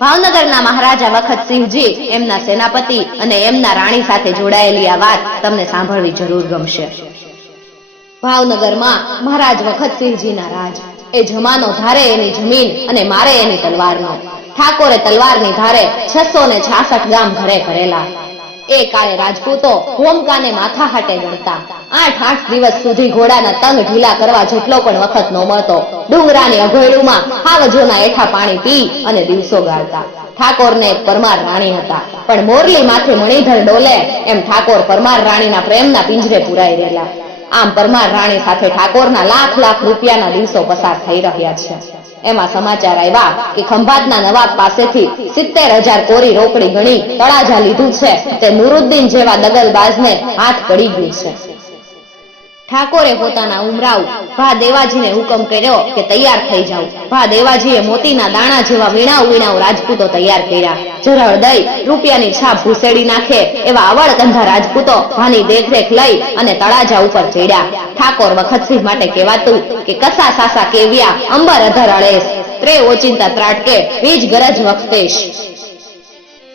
ભાવનગરના મહારાજા વખતસિંહજી એમના સેનાપતિ અને એમના રાણી સાથે જોડાયેલી આ વાત તમને સાંભળવી જરૂર ગમશે. ભાવનગરમાં મહારાજ વખતસિંહજીના રાજ. એ જમાનો ધારે એની જમીન અને મારે એની તલવારનો. ઠાકોરે તલવારની ધારે છસો ને છાસઠ ગામ ઘરે કરેલા એ કાળે રાજપૂતો હોમકાને માથા હાટે ગણતા આઠ આઠ દિવસ સુધી ઘોડાના તંગ ઢીલા કરવા જેટલો પણ વખત નો મળતો ડુંગરાની અઘોયડુમાં હાવજોના એઠા પાણી પી અને દિવસો ગાળતા. ઠાકોરને પરમાર રાણી હતા. પણ મોરલી માથે મણિધર ડોલે એમ ઠાકોર પરમાર રાણીના પ્રેમના પિંજરે પુરાઈ રહેલા. આમ પરમાર રાણી સાથે ઠાકોરના લાખ લાખ રૂપિયાના દિવસો પસાર થઈ રહ્યા છે. એમાં સમાચાર આવ્યા કે ખંભાતના નવાબ પાસેથી સિત્તેર હજાર કોરી રોકડી ગણી તળાજા લીધું છે. તે નુરુદ્દીન જેવા દગલબાજને હાથ પડી ગયું છે. ઠાકોરે પોતાના ઉમરાવ ભા દેવાજીને હુકમ કર્યો કે તૈયાર થઈ જાવ ભા દેવાજીએ મોતીના દાણા જેવા વીણાવ વીણાવ રાજપૂતો તૈયાર કર્યા. જરળ દઈ રૂપિયાની છાપ ભૂસેડી નાખે એવા કંધા રાજપૂતો ભાની દેખરેખ લઈ અને તળાજા ઉપર ચડ્યા. ઠાકોર વખતસિંહ માટે કહેવાતું કે કસા સાસા કેવ્યા અંબર અધર અળેશ ત્રે ઓચિંતા ત્રાટકે વીજ ગરજ વખતેશ.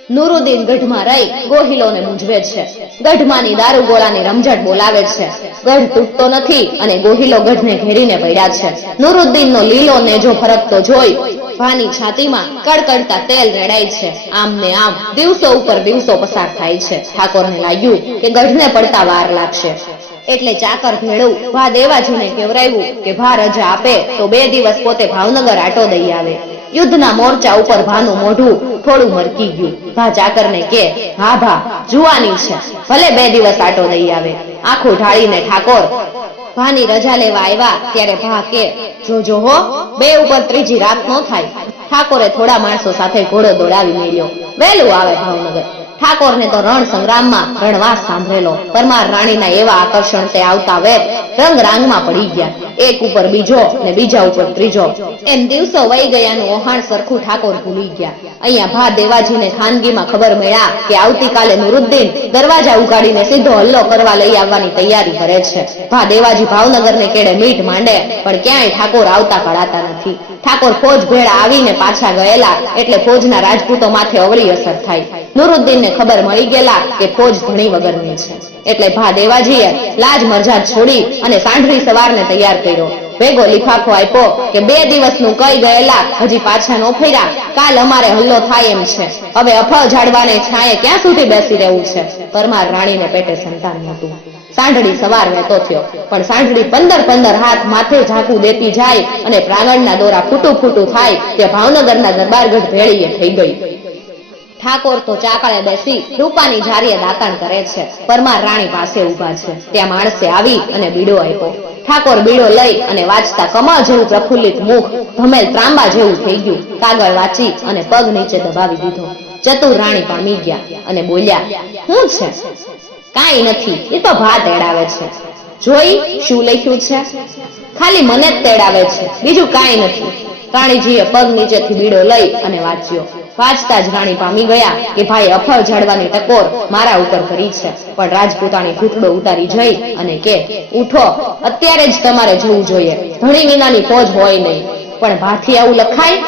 નુરુદ્દીન ગઢમાં રહી ગોહિલોને મૂંઝવે છે. ગઢમાંની દારૂગોળાની રમઝટ બોલાવે છે. ગઢ તૂટતો નથી અને ગોહિલો ગઢને ઘેરીને પડ્યા છે. નુરુદ્દીનનો લીલો નેજો ફરકતો જોઈ ભાની છાતીમાં કડકડતા તેલ રેડાય છે. આમ ને આમ દિવસો ઉપર દિવસો પસાર થાય છે. ઠાકોરને લાગ્યું કે ગઢને પડતા વાર લાગશે. એટલે ચાકર ભેળું ભા દેવાજીને કેવરાયું કે ભા રજા આપે તો બે દિવસ પોતે ભાવનગર આટો દઈ આવે. યુદ્ધના મોરચા ઉપર ભાનું મોઢું થોડું મરકી ગયું. ભા ચાકરને કે, હા ભા, જુવાની છે. ભલે બે દિવસ આટો દઈ આવે. આખું ઢાળીને ઠાકોર, ભાની રજા લેવા આવ્યા ત્યારે ભા કે, જોજો હો, બે ઉપર ત્રીજી રાત નો થાય. ઠાકોરે થોડા માણસો સાથે ઘોડો દોડાવી મેળ્યો. વહેલું આવે ભાવનગર. ઠાકોરને તો રણ સંગ્રામમાં રણવાસ સાંભળેલો. પરમાર રાણીના એવા આકર્ષણ તે આવતા વેર રંગ રાંગમાં પડી ગયા. એક ઉપર બીજો ને બીજા ઉપર ત્રીજો. એમ દિવસો વહી ગયાનું ઓહાણ સરખું ઠાકોર ભૂલી ગયા. અહીંયા ભા દેવાજીને ખાનગીમાં ખબર મળ્યા કે આવતીકાલે નુરુદ્દીન દરવાજા ઉગાડીને સીધો હલ્લો કરવા લઈ આવવાની તૈયારી કરે છે. ભા દેવાજી ભાવનગરને કેડે મીઠ માંડે, પણ ક્યાંય ઠાકોર આવતા કળાતા નથી. ઠાકોર ફોજ ભેળા આવીને પાછા ગયેલા, એટલે ફોજના રાજપૂતો માથે અવળી અસર થાય. નુરુદ્દીનને ખબર મળી ગયેલા કે ફોજ ધણી વગરની છે. એટલે ભા દેવાજીએ લાજ મરજા છોડી અને સાંઢરી સવારને તૈયાર કર્યો. ભેગો લિફાફો આપ્યો કે બે દિવસનું કઈ ગયેલા હજી પાછા નો ફર્યા. કાલ અમારે હલ્લો થાય એમ છે. હવે અફળ ઝાડવાને છાંયે ક્યાં સુધી બેસી રહેવું છે? પરમાર રાણીને પેટે સંતાન નહોતું. સાંઢળી સવાર વહેતો થયો. પણ સાંઢળી પંદર પંદર હાથ માથે ઝાંકું દેતી જાય અને પ્રાંગણના દોરા ફૂટું ફૂટું થાય તે ભાવનગરના દરબારગઢ ભેળીએ થઈ ગઈ. ઠાકોર તો ચાકળે બેસી રૂપાની જારીએ દાતાણ કરે છે. પરમાર રાણી પાસે ઊભા છે. ત્યાં માણસે આવી અને બીડો આપ્યો. ઠાકોર બીડો લઈ અને વાંચતા કમળ જેવું પ્રફુલ્લિત મુખ ભમેલ ત્રાંબા જેવું થઈ ગયું. કાગળ વાંચી અને પગ નીચે દબાવી દીધો. ચતુર રાણી પામી ગયા અને બોલ્યા શું છે? કાંઈ નથી. એ તો ભાત એડાવે છે. જોઈ શું લખ્યું છે? ખાલી મને જ તેડાવે છે. બીજું કાંઈ નથી. રાણીજીએ પગ નીચેથી બીડો લઈ અને વાંચ્યો. વાંચતા જ રાણી પામી ગયા કે ભાઈ અફળ ઝાડવાની ટકોર મારા ઉપર કરી છે. પણ રાજપૂતાણી ઘૂંટડો ઉતારી જઈ અને કે, ઉઠો, અત્યારે જ તમારે જવું જોઈએ. ધણી વિનાની ફોજ હોય નહીં. પણ ભાથી આવું લખાય?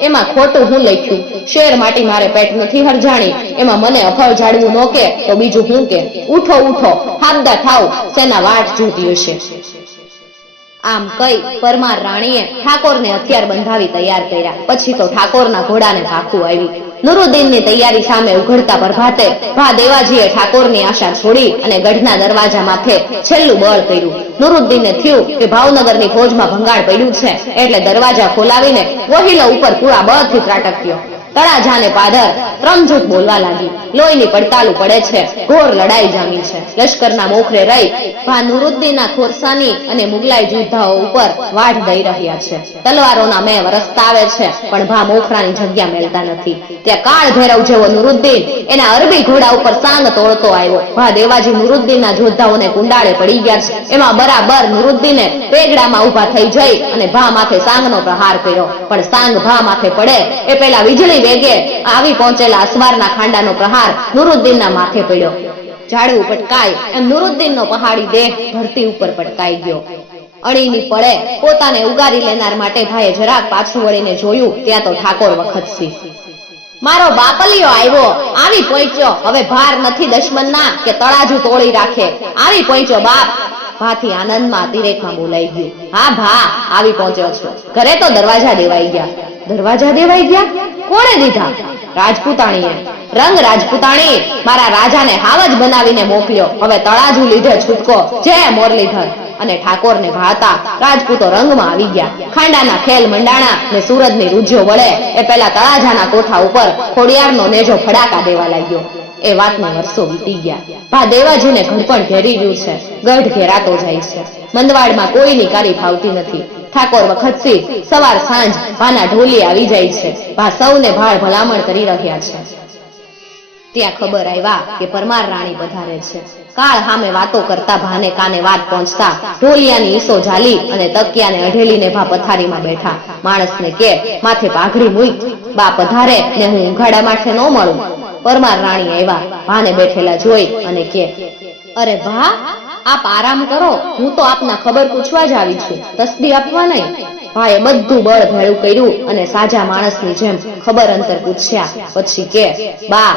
એમાં ખોટું હું લખ્યું. શેર માટી મારે પેટ નથી હરજાણી. એમાં મને અફળ ઝાડવું ન કે તો બીજું હું કે, ઉઠો ઉઠો. હાબદા થાવ. સેના વાટ જોતી હશે. આમ કઈ પરમાર રાણીએ ઠાકોરને હથિયાર બંધાવી તૈયાર કર્યા. પછી તો ઠાકોરના ઘોડાને ભાખું આવી નુરુદ્દીનની તૈયારી સામે ઉઘડતા પ્રભાતે ભા દેવાજીએ ઠાકોરની આશા છોડી અને ગઢના દરવાજા માથે છેલ્લું બળ કર્યું. નુરુદ્દીનને થયું કે ભાવનગરની ફોજમાં ભંગાણ પડ્યું છે એટલે દરવાજા ખોલાવીને વહીલો ઉપર પૂરા બળથી ત્રાટક્યો. તળાજાને પાદર ત્રમઝૂટ બોલવા લાગી. લોહીની પડતાલું પડે છે. ઘોર લડાઈ જામી છે. લશ્કરના મોખરે રહી ભા નુરુદ્દીનના ખોરસાની અને મુગલાઈ યોદ્ધાઓ ઉપર વાઢ દઈ રહ્યા છે. તલવારોના મેં વરસતા આવે છે, પણ ભા મોખરાની જગ્યા મેળતા નથી. ત્યાં કાળ ભૈરવ જેવો નુરુદ્દીન એના અરબી ઘોડા ઉપર સાંગ તોડતો આવ્યો. ભા દેવાજી નુરુદ્દીનના યોદ્ધાઓને કુંડાળે પડી ગયા છે. એમાં બરાબર નિરુદ્ધિને પેગડામાં ઊભા થઈ જઈ અને ભા માથે સાંગનો પ્રહાર કર્યો. પણ સાંગ ભા માથે પડે એ પહેલા વીજળી વેગે આવી પહોંચેલા અસવારના ખાંડાનો પ્રહાર નુરુદ્દીનના માથે પડ્યો. ઝાડવું પટકાય એમ નુરુદ્દીનનો પહાડી દેહ ધરતી ઉપર પટકાઈ ગયો. અણીની પડે પોતાને ઉગારી લેનાર માટે ભાઈએ જરાક પાછું વળીને જોયું, ત્યાં તો ઠાકોર વખતસિંહ મારો બાપલિયો આવ્યો, આવી પહોંચ્યો. હવે ભાર નથી દશમનના કે તળાજુ તોડી રાખે. આવી પહોંચ્યો બાપ. ભાથી આનંદમાં અતિરેકમાં બોલાઈ ગયું. હા, ભા, આવી પહોંચ્યો છો. ઘરે તો દરવાજા દેવાઈ ગયા. દરવાજા દેવાઈ ગયા? કોણે દીધા? રાજપૂતાણીએ. રંગ રાજપૂતાણી, મારા રાજાને હાવજ બનાવીને મોકલ્યો. હવે તળાજુ લીધે છૂટકો. જે મોરલીધર. અને ઠાકોરને ભાતા રાજપૂતો રંગમાં આવી ગયા. ખાંડાના ખેલ મંડાણા ને સુરજની રૂજ્યો વળે એ પેલા તળાજાના કોઠા ઉપર ખોડિયારનો નેજો ફડાકા દેવા લાગ્યો. એ વાતમાં વર્ષો વીતી ગયા. ભા દેવાજીને ઘડપણ ઘેરી રહ્યું છે. ગઢ ઘેરાતો જાય છે. મંદવાડમાં કોઈની કારી ભાવતી નથી. ઠાકોર વખતથી સવાર સાંજ ભાના ઢોલી આવી જાય છે. ભા સૌને ભાળ ભલામણ કરી રહ્યા છે. ત્યાં ખબર આવ્યા કે પરમાર રાણી પધારે છે. કાળ સામે વાતો કરતા ભાને કાને વાત પહોંચતા ઢોલિયાની ઈસો ઝાલી અને તકિયાને અઢેલીને ભા પથારીમાં બેઠા. માણસને કે, માથે પાઘડી મૂઈ બા પધારે ને હું ઉઘાડા માથે ન મળું. પરમાર રાણી આવ્યા, ભાને બેઠેલા જોઈ અને કે, અરે ભા, આપ આરામ કરો, હું તો આપના ખબર પૂછવા જ આવી છું, તસ્દી આપવા નહીં. ભાઈએ બધું બળ ભેળું કર્યું અને સાજા માણસની જેમ ખબર અંતર પૂછ્યા, પછી કે, બા,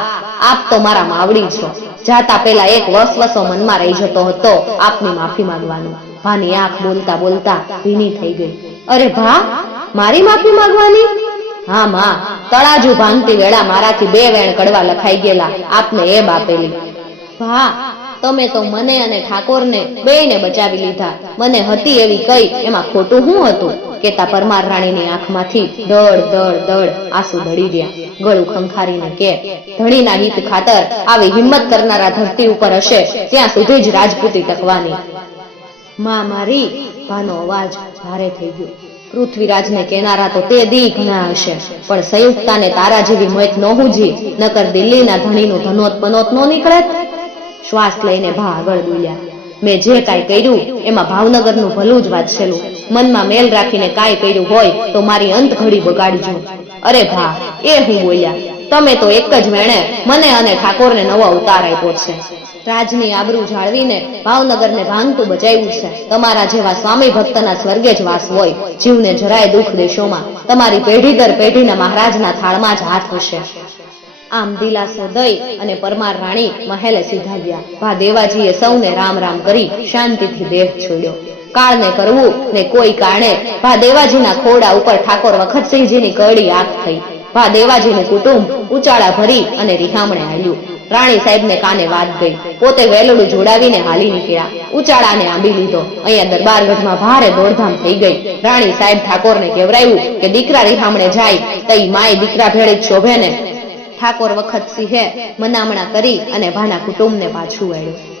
આપ તો મારા માવડી છો, જાતા પેલા એક વસવસો મનમાં રહી જતો હતો, આપની માફી માંગવાનું. ભાની આંખ બોલતા બોલતા ભીની થઈ ગઈ. અરે ભા, મારી માફી માંગવાની? હા, માં. તળાજુ ભાંગતી વેળા મારાથી બે વેણ કડવા લખાઈ ગયેલા. આપને એ બાપેલી. ભા, તમે તો મને અને ઠાકોરને બેયને બચાવી લીધા. મને હતી એવી કઈ, એમાં ખોટું હું હતું? કેતા પરમાર રાણીની આંખમાંથી દળ દળ દળ આંસુ દળી ગયા. ગળું ખંખારીને કે, ધણીના હિત ખાતર આવી હિંમત કરનારા ધરતી ઉપર હશે, ત્યાં સુધી જ રાજપૂતી ટકવાની. માં મારી, ભાનો અવાજ ભારે થઈ ગયો. પૃથ્વીરાજને કહેનારા તો તે દી ઘણા હશે. પણ સંયુક્તાને તારા જેવી મોત ન હુજી, નકર દિલ્હીના ધણીનું ધનોત પનોત ન નીકળે? શ્વાસ લઈને ભા આગળ બોલ્યા મેં જે કાંઈ કર્યું, એમાં ભાવનગરનું ભલું જ વાંચેલું. મનમાં મેલ રાખીને કાંઈ કર્યું હોય, તો મારી અંત ઘડી બગાડજો. અરે ભા, એ હું બોલ્યા. તમે તો એક જ વેણે મને અને ઠાકોરને નવો અવતાર આપ્યો છે. રાજની આબરૂ જાળવીને ભાવનગરને ભાંગતું બચાવ્યું છે. તમારા જેવા સ્વામી ભક્તના સ્વર્ગે જ વાસ હોય. જીવને જરાય દુઃખ દેશોમાં તમારી પેઢી દર પેઢીના મહારાજના થાળમાં જ હાથ હશે. આમ દિલાસો દઈ અને પરમાર રાણી મહેલે સીધાવ્યા ભા દેવાજીએ સૌને રામ રામ કરી શાંતિથી દેહ છોડ્યો. કાળને કરવું ને કોઈ કારણે ભા દેવાજીના ખોડા ઉપર ઠાકોર વખતસિંહજીની કરડી આંખ થઈ. દેવાજીનું કુટુંબ ઉચાળા ભરી અને રિહામણે હાલ્યું. રાણી સાહેબને કાને વાત ગઈ. પોતે વેલડું જોડાવીને હાલી નીકળ્યા. ઉચાળાને આંબી લીધો. અહીંયા દરબારગઢમાં ભારે દોડધામ થઈ ગઈ. રાણી સાહેબ ઠાકોરને કેવરાયું કે દીકરા રિહામણે જાય, તઈ માય દીકરા ભેળે શોભે ને. ઠાકોર વખત સિંહે મનામણા કરી અને ભાના કુટુંબને પાછું વાળ્યું.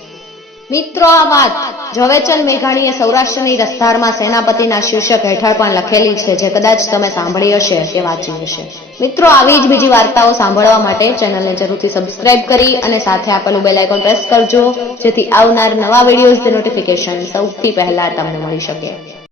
મિત્રો, આ વાત ઝવેરચંદ મેઘાણીએ સૌરાષ્ટ્રની રસ્તારમાં સેનાપતિના શીર્ષક હેઠળ પણ લખેલી છે, જે કદાચ તમે સાંભળી હશે કે વાંચી હશે. મિત્રો, આવી જ બીજી વાર્તાઓ સાંભળવા માટે ચેનલને જરૂરથી સબસ્ક્રાઇબ કરી અને સાથે આપેલું બેલ આઇકોન પ્રેસ કરજો, જેથી આવનાર નવા વિડીયોઝ નોટિફિકેશન સૌથી પહેલા તમને મળી શકે.